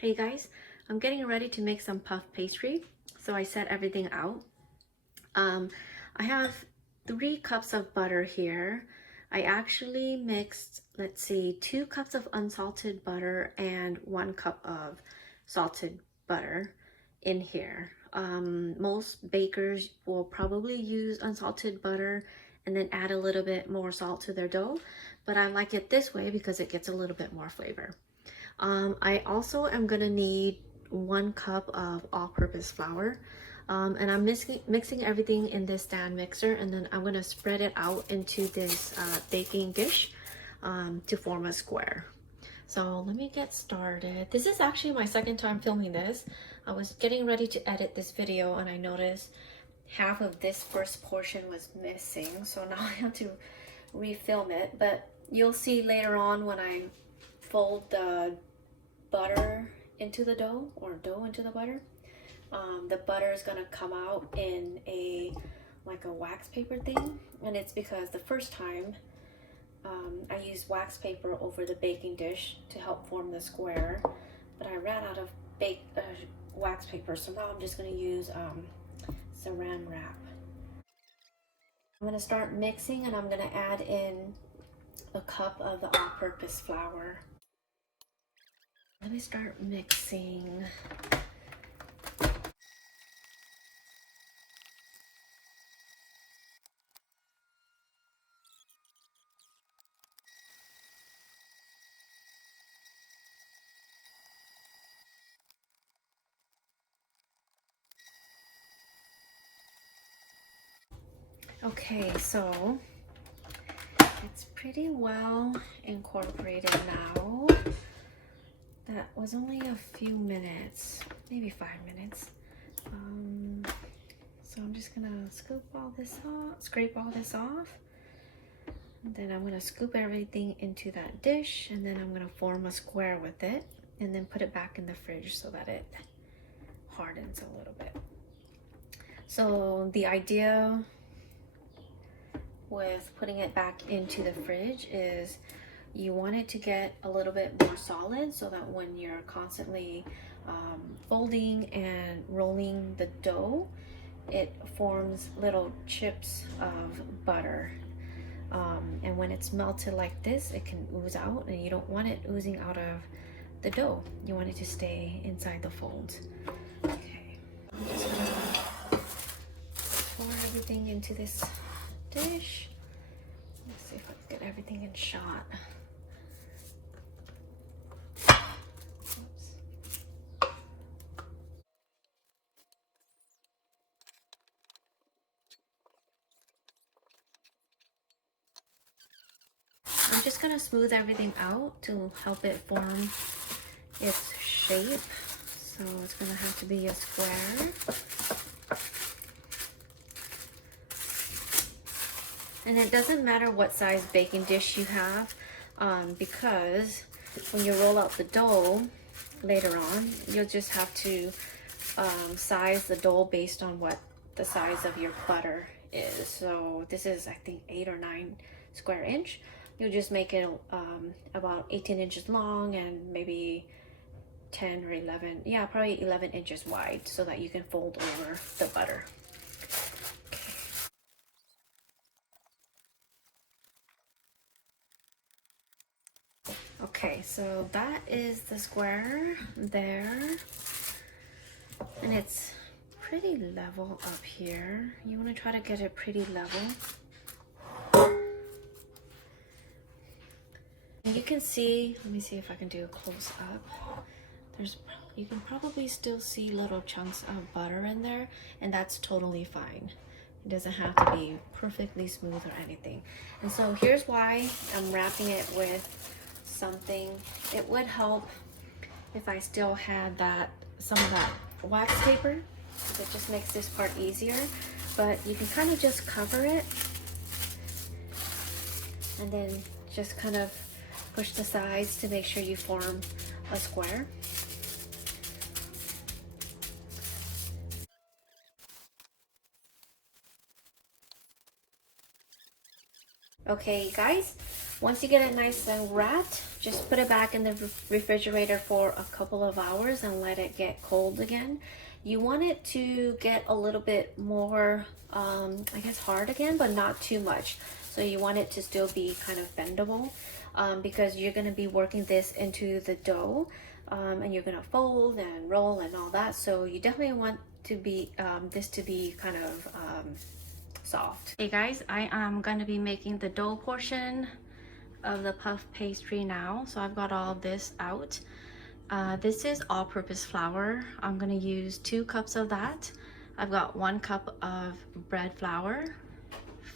Hey guys, I'm getting ready to make some puff pastry. So I set everything out. I have 3 cups of butter here. I actually mixed, let's see, 2 cups of unsalted butter and 1 cup of salted butter in here. Most bakers will probably use unsalted butter and then add a little bit more salt to their dough, but I like it this way because it gets a little bit more flavor. I also am gonna need 1 cup of all-purpose flour. And I'm mixing everything in this stand mixer, and then I'm gonna spread it out into this baking dish to form a square. So let me get started. This is actually my second time filming this. I was getting ready to edit this video and I noticed half of this first portion was missing. So now I have to refilm it, but you'll see later on when I fold the butter into the dough or dough into the butter. The butter is gonna come out in like a wax paper thing, and it's because the first time I used wax paper over the baking dish to help form the square, but I ran out of wax paper, so now I'm just gonna use saran wrap. I'm gonna start mixing, and I'm gonna add in a cup of the all-purpose flour. Let me start mixing. Okay, so it's pretty well incorporated now. That was only a few minutes, maybe 5 minutes. So I'm just gonna scrape all this off. And then I'm gonna scoop everything into that dish, and then I'm gonna form a square with it and then put it back in the fridge so that it hardens a little bit. So the idea with putting it back into the fridge is you want it to get a little bit more solid so that when you're constantly folding and rolling the dough, it forms little chips of butter. And when it's melted like this, it can ooze out, and you don't want it oozing out of the dough. You want it to stay inside the folds. Okay, I'm just gonna pour everything into this dish. Let's see if I can get everything in shot. Oops. I'm just gonna smooth everything out to help it form its shape. So it's gonna have to be a square. And it doesn't matter what size baking dish you have, because when you roll out the dough later on, you'll just have to size the dough based on what the size of your butter is. So this is, I think, 8 or 9 square inch. You'll just make it about 18 inches long and maybe 10 or 11, yeah, probably 11 inches wide, so that you can fold over the butter. Okay, so that is the square there, and it's pretty level up here. You want to try to get it pretty level. And you can see, let me see if I can do a close up. You can probably still see little chunks of butter in there, and that's totally fine. It doesn't have to be perfectly smooth or anything. And so here's why I'm wrapping it with something. It would help if I still had some of that wax paper. It just makes this part easier, but you can kind of just cover it and then just kind of push the sides to make sure you form a square. Okay guys, Once you get it nice and wrapped, just put it back in the refrigerator for a couple of hours and let it get cold again. You want it to get a little bit more, I guess, hard again, but not too much. So you want it to still be kind of bendable, because you're going to be working this into the dough, and you're going to fold and roll and all that. So you definitely want to be this to be kind of soft. Hey guys, I am going to be making the dough portion of the puff pastry now. So I've got all of this out. This is all-purpose flour. I'm gonna use 2 cups of that. I've got 1 cup of bread flour,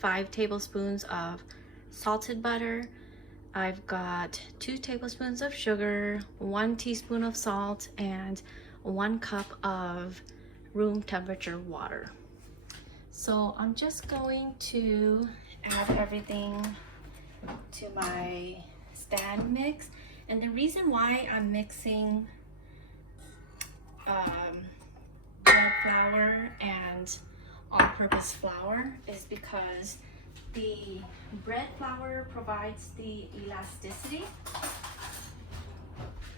5 tablespoons of salted butter. I've got 2 tablespoons of sugar, 1 teaspoon of salt, and 1 cup of room temperature water. So I'm just going to add everything to my stand mix. And the reason why I'm mixing bread flour and all-purpose flour is because the bread flour provides the elasticity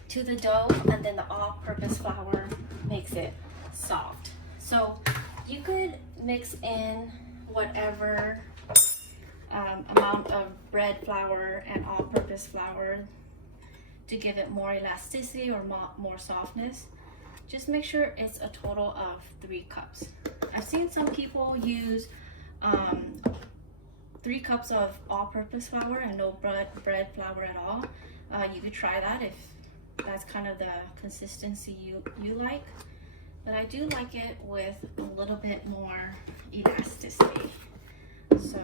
to the dough, and then the all-purpose flour makes it soft. So you could mix in whatever amount of bread flour and all-purpose flour to give it more elasticity or more softness. Just make sure it's a total of 3 cups. I've seen some people use 3 cups of all-purpose flour and no bread flour at all. You could try that if that's kind of the consistency you like. But I do like it with a little bit more elasticity. So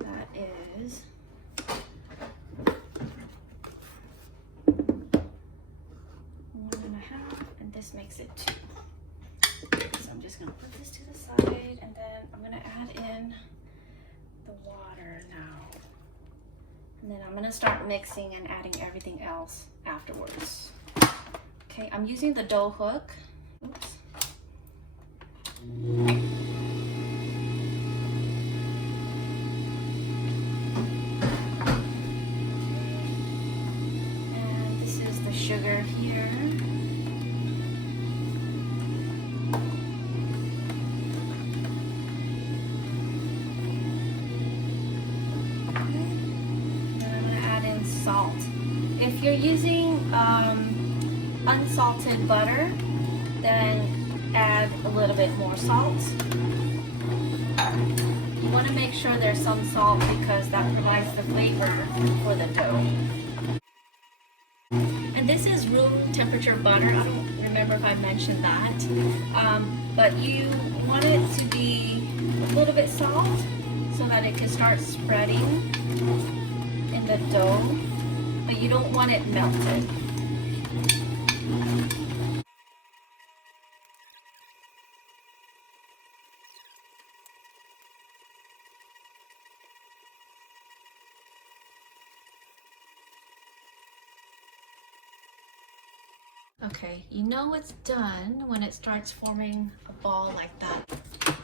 that is 1.5, and this makes it 2. So I'm just gonna put this to the side, and then I'm gonna add in the water now. And then I'm gonna start mixing and adding everything else afterwards. Okay, I'm using the dough hook. Oops. And this is the sugar here. Salt. If you're using unsalted butter, then add a little bit more salt. You want to make sure there's some salt because that provides the flavor for the dough. And this is room temperature butter. I don't remember if I mentioned that, but you want it to be a little bit soft so that it can start spreading in the dough, but you don't want it melted. Okay, you know it's done when it starts forming a ball like that.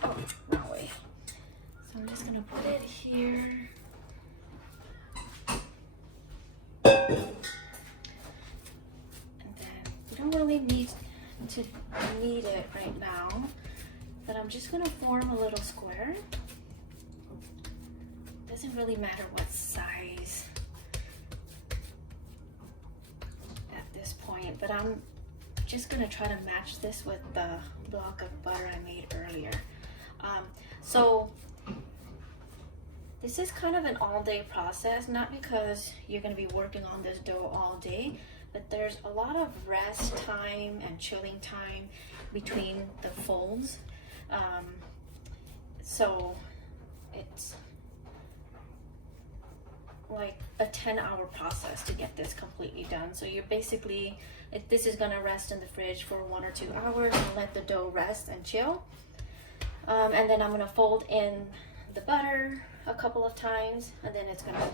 Oh, wrong way. So I'm just gonna put it here. And then you don't really need to knead it right now, but I'm just gonna form a little square. Doesn't really matter what size at this point, but I'm just gonna try to match this with the block of butter I made earlier. So this is kind of an all-day process, not because you're going to be working on this dough all day, but there's a lot of rest time and chilling time between the folds. So it's like a 10-hour process to get this completely done. So you're basically, this is going to rest in the fridge for 1 or 2 hours and let the dough rest and chill. And then I'm going to fold in the butter a couple of times, and then it's going to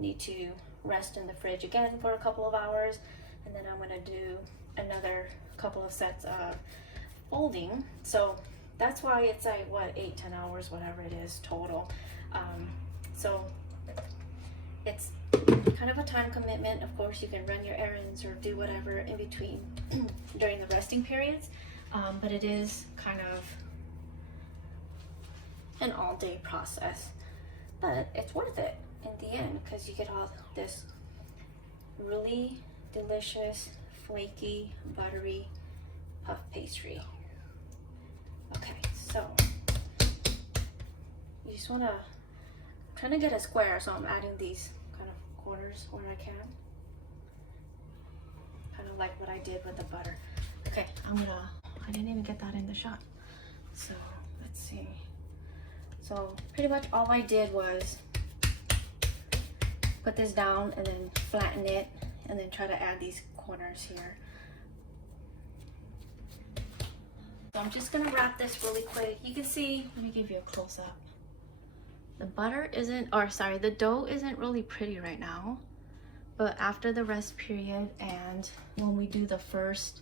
need to rest in the fridge again for a couple of hours, and then I'm going to do another couple of sets of folding. So that's why it's like, what, 8-10 hours, whatever it is total. So it's kind of a time commitment. Of course, you can run your errands or do whatever in between during the resting periods, but it is kind of an all-day process. But it's worth it in the end because you get all this really delicious, flaky, buttery puff pastry. Okay, so you just want to, I'm trying to get a square, so I'm adding these kind of corners where I can. Kind of like what I did with the butter. Okay, I didn't even get that in the shot. So let's see. So pretty much all I did was put this down and then flatten it and then try to add these corners here. So I'm just gonna wrap this really quick. You can see, let me give you a close up. The butter isn't, or sorry, the dough isn't really pretty right now, but after the rest period and when we do the first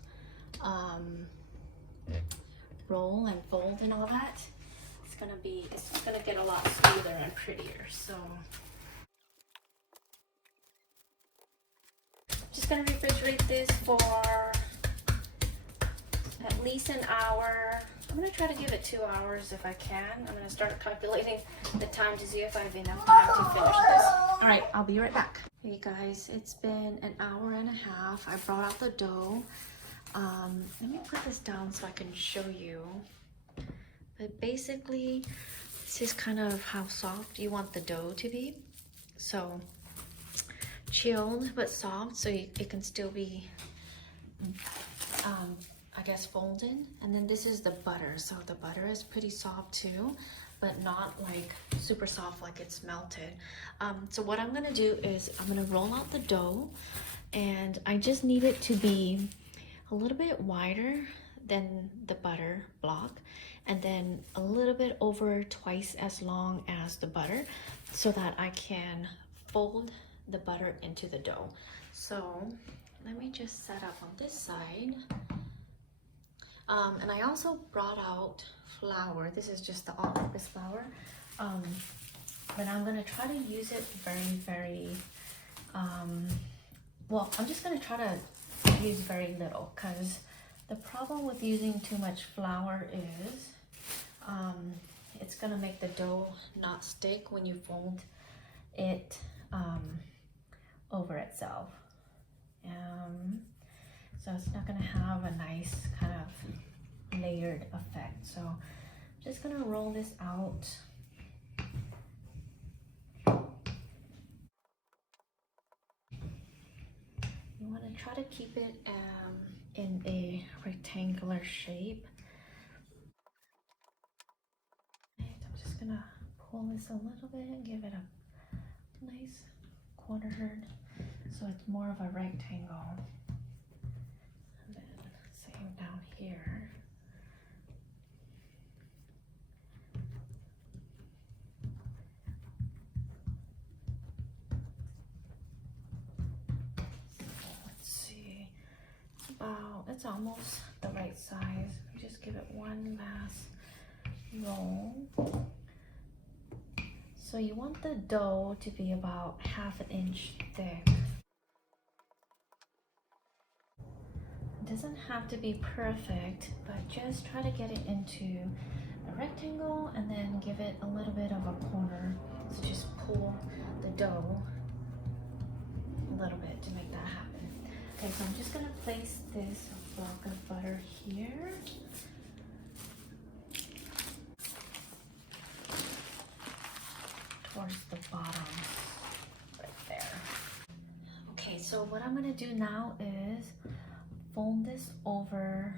roll and fold and all that, it's gonna get a lot smoother and prettier. So just gonna refrigerate this for at least an hour. I'm gonna try to give it 2 hours if I can. I'm gonna start calculating the time to see if I have enough time to finish this. All right, I'll be right back. Hey guys, it's been an hour and a half. I brought out the dough. Let me put this down so I can show you. But basically, this is kind of how soft you want the dough to be. So chilled but soft, so it can still be I guess folded. And then this is the butter, so the butter is pretty soft too, but not like super soft like it's melted. So what I'm gonna do is I'm gonna roll out the dough, and I just need it to be a little bit wider than the butter block, and then a little bit over twice as long as the butter, so that I can fold the butter into the dough. So let me just set up on this side. And I also brought out flour. This is just the all-purpose flour. But I'm gonna try to use it very, well, I'm just gonna try to use very little, because the problem with using too much flour is it's gonna make the dough not stick when you fold it over itself. So it's not gonna have a nice kind of layered effect. So I'm just gonna roll this out. You wanna try to keep it in a rectangular shape. And I'm just gonna pull this a little bit and give it a nice cornered, so it's more of a rectangle. And then same down here. So let's see, it's almost the right size. Just give it one last roll. So you want the dough to be about 1/2 inch thick. It doesn't have to be perfect, but just try to get it into a rectangle and then give it a little bit of a corner. So just pull the dough a little bit to make that happen. Okay, so I'm just gonna place this block of butter here. Towards the bottom, right there. Okay, so what I'm gonna do now is fold this over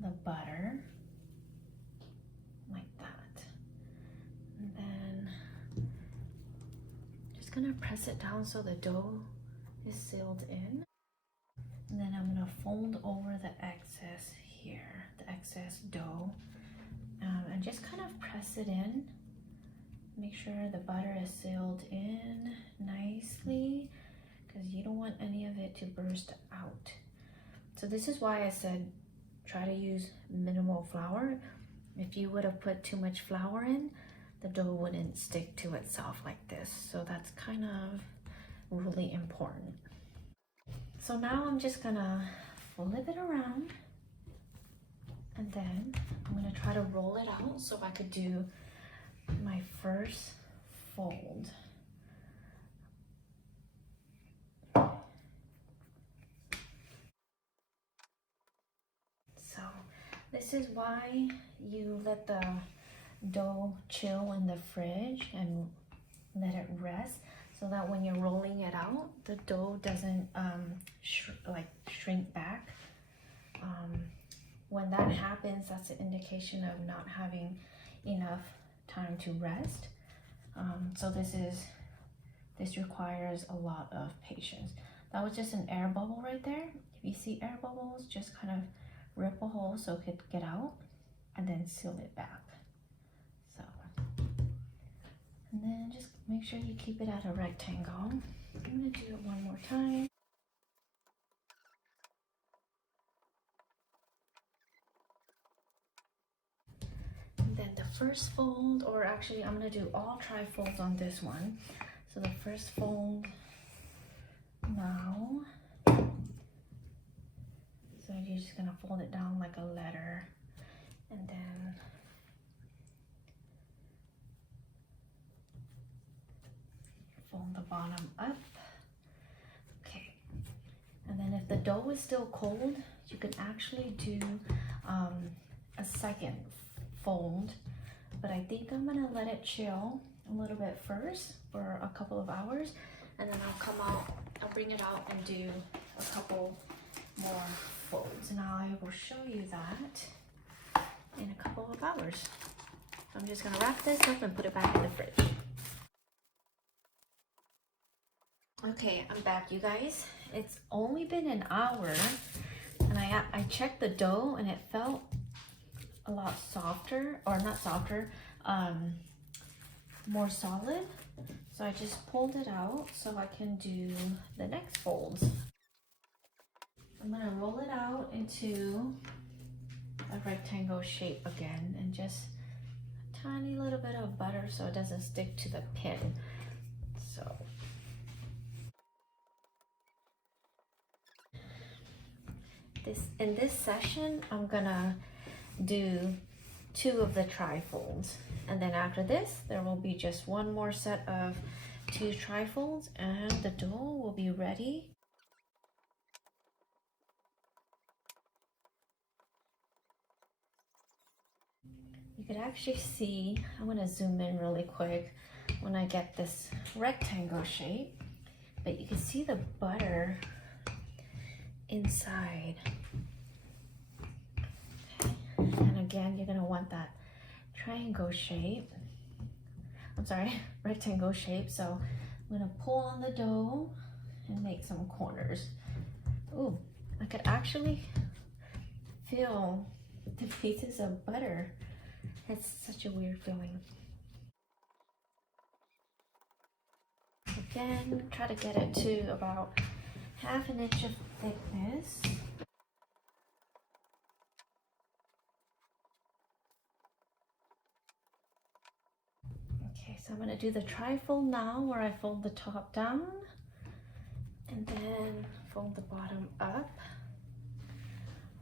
the butter, like that. And then just gonna press it down so the dough is sealed in. And then I'm gonna fold over the excess here, the excess dough. And just kind of press it in. Make sure the butter is sealed in nicely, because you don't want any of it to burst out. So this is why I said try to use minimal flour. If you would have put too much flour in, the dough wouldn't stick to itself like this. So that's kind of really important. So now I'm just gonna flip it around, and then I'm gonna try to roll it out so I could do my first fold. So this is why you let the dough chill in the fridge and let it rest, so that when you're rolling it out, the dough doesn't shrink back. When that happens, that's an indication of not having enough time to rest. So this requires a lot of patience. That was just an air bubble right there. If you see air bubbles, just kind of rip a hole so it could get out and then seal it back. So, and then just make sure you keep it at a rectangle. I'm gonna do it one more time. And then the first fold, or actually I'm gonna do all tri-folds on this one. So the first fold now. So you're just gonna fold it down like a letter, and then fold the bottom up. Okay, and then if the dough is still cold, you can actually do a second fold, but I think I'm gonna let it chill a little bit first for a couple of hours, and then I'll bring it out and do a couple more folds. Now I will show you that in a couple of hours. So I'm just gonna wrap this up and put it back in the fridge. Okay, I'm back, you guys. It's only been an hour, and I checked the dough and it felt a lot softer, or not softer, more solid. So I just pulled it out so I can do the next folds. I'm gonna roll it out into a rectangle shape again, and just a tiny little bit of butter so it doesn't stick to the pin. So in this session, I'm gonna do 2 of the tri-folds, and then after this there will be just one more set of 2 tri-folds, and the dough will be ready. You could actually see, I'm gonna zoom in really quick when I get this rectangle shape, but you can see the butter inside. And again, you're gonna want that triangle shape. I'm sorry, rectangle shape. So I'm gonna pull on the dough and make some corners. Ooh, I could actually feel the pieces of butter. It's such a weird feeling. Again, try to get it to about 1/2 inch of thickness. Okay, so I'm gonna do the tri-fold now, where I fold the top down and then fold the bottom up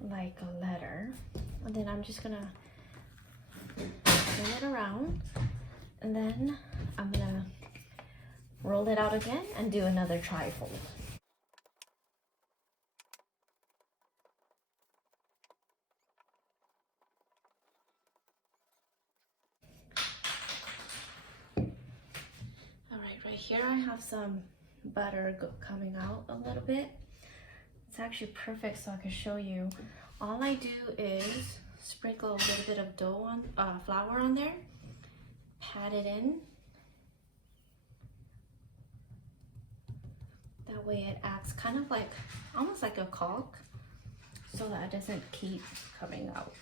like a letter. And then I'm just gonna turn it around, and then I'm gonna roll it out again and do another tri-fold. Right here I have some butter coming out a little bit. It's actually perfect so I can show you. All I do is sprinkle a little bit of dough on, flour on there, pat it in. That way it acts kind of like, almost like a caulk, so that it doesn't keep coming out.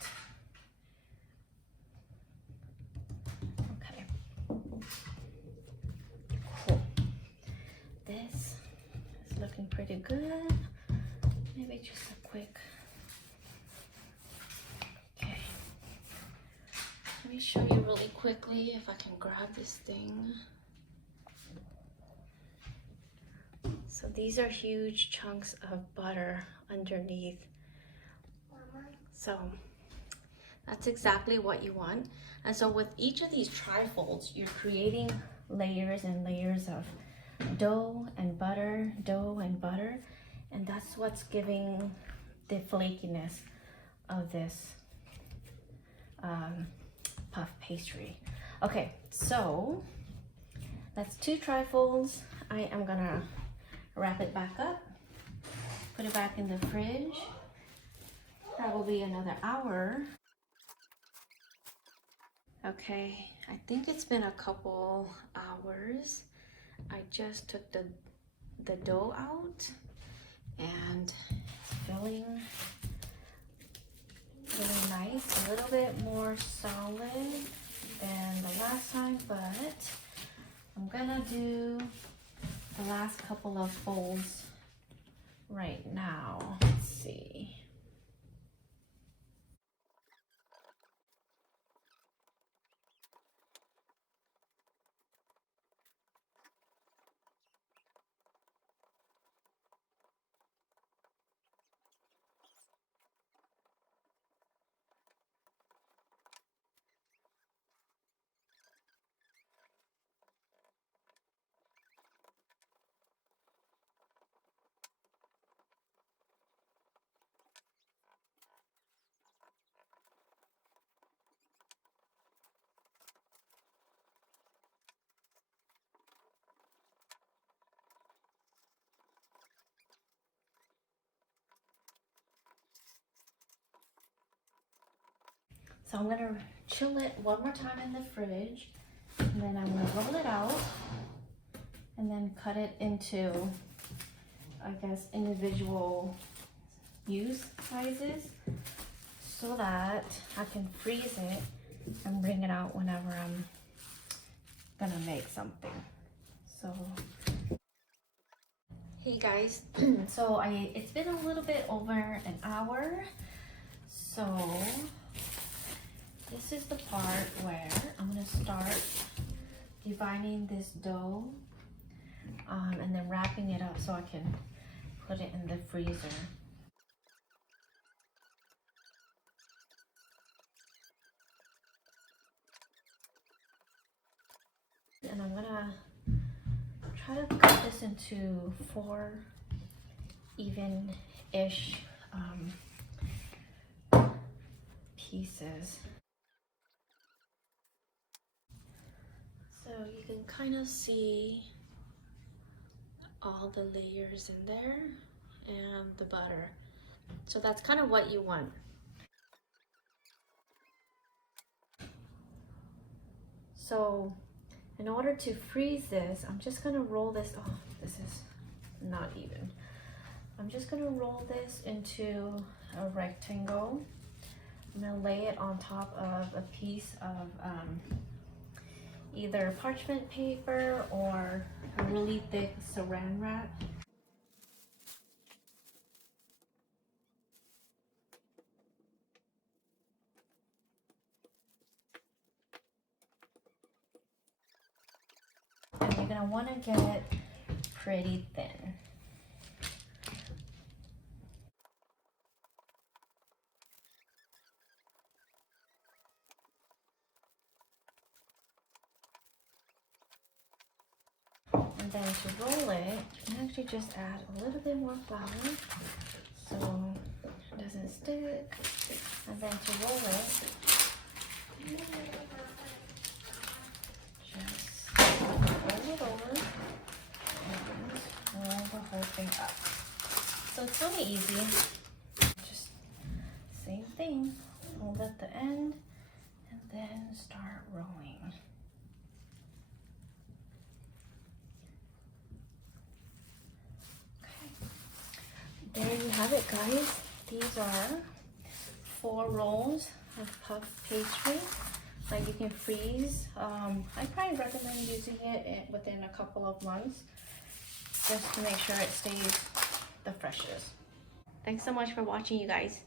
Okay. Cool. This is looking pretty good. Maybe just a quick, okay. Let me me show you really quickly if I can grab this thing. So these are huge chunks of butter underneath. So that's exactly what you want. And so with each of these trifolds, you're creating layers and layers of dough and butter, and that's what's giving the flakiness of this puff pastry. Okay, so that's 2 trifolds. I am gonna wrap it back up, put it back in the fridge, probably another hour. Okay, I think it's been a couple hours. I just took the dough out and it's feeling really nice, a little bit more solid than the last time, but I'm gonna do the last couple of folds right now. Let's see. So I'm gonna chill it one more time in the fridge, and then I'm gonna roll it out and then cut it into, I guess, individual use sizes so that I can freeze it and bring it out whenever I'm gonna make something. So, hey guys, so it's been a little bit over an hour. So this is the part where I'm gonna start dividing this dough and then wrapping it up so I can put it in the freezer. And I'm gonna try to cut this into 4 even-ish pieces. So you can kind of see all the layers in there and the butter. So that's kind of what you want. So in order to freeze this, I'm just gonna roll this, oh, this is not even. I'm just gonna roll this into a rectangle. I'm gonna lay it on top of a piece of either parchment paper or a really thick saran wrap. And you're gonna wanna get it pretty thin. And then to roll it, you can actually just add a little bit more flour so it doesn't stick. And then to roll it, just roll it over and roll the whole thing up. So it's really easy. Just same thing, hold at the end and then start rolling. There you have it, guys. These are 4 rolls of puff pastry that you can freeze. I probably recommend using it within a couple of months just to make sure it stays the freshest. Thanks so much for watching, you guys.